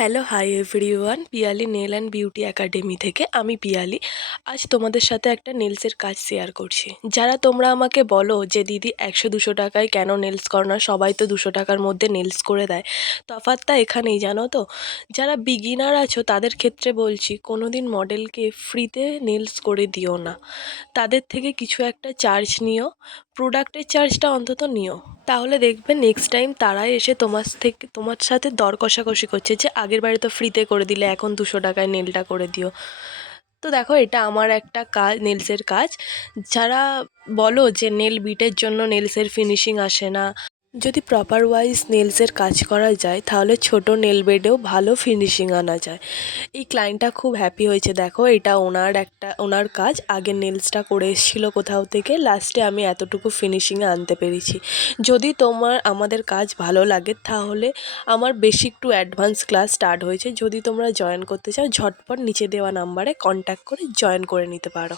Hello, hi everyone. Piyali nail and beauty academy থেকে আমি পিয়ালি। আজ তোমাদের সাথে একটা নেলসের কাজ শেয়ার করছি। যারা তোমরা আমাকে বলো যে দিদি 100-200 টাকায় কেন নেলস করো না, সবাই তো 200 টাকার মধ্যে নেলস করে দেয়। তফাৎটা এখানেই, জানো তো। যারা বিগিনার আছো তাদের ক্ষেত্রে বলছি, কোনো দিন মডেলকে ফ্রিতে নেলস করে দিও না। তাদের থেকে কিছু একটা চার্জ নিও, প্রোডাক্টের চার্জটা অন্তত নিও। তাহলে দেখবে নেক্সট টাইম তারাই এসে তোমার সাথে দর কষাকষি করছে যে আগের বারে তো ফ্রিতে করে দিলে, এখন 200 টাকায় নেলটা করে দিও। তো দেখো, এটা আমার একটা কাজ, নেলসের কাজ। যারা বলো যে নেল বিটের জন্য নেলসের ফিনিশিং আসে না, যদি প্রপার ওয়াইজ নেলসের কাজ করা যায় তাহলে ছোট নেল বেডেও ভালো ফিনিশিং আনা যায়। এই ক্লায়েন্টটা খুব হ্যাপি হয়েছে। দেখো, এটা ওনার কাজ। আগের নেলসটা করে এসেছিলো কোথাও থেকে, লাস্টে আমি এতটুকু ফিনিশিংয়ে আনতে পেরেছি। যদি আমাদের কাজ ভালো লাগে তাহলে আমার basic to advance class start হয়েছে। যদি তোমরা জয়েন করতে চাও, ঝটপট নিচে দেওয়া নাম্বারে কন্ট্যাক্ট করে জয়েন করে নিতে পারো।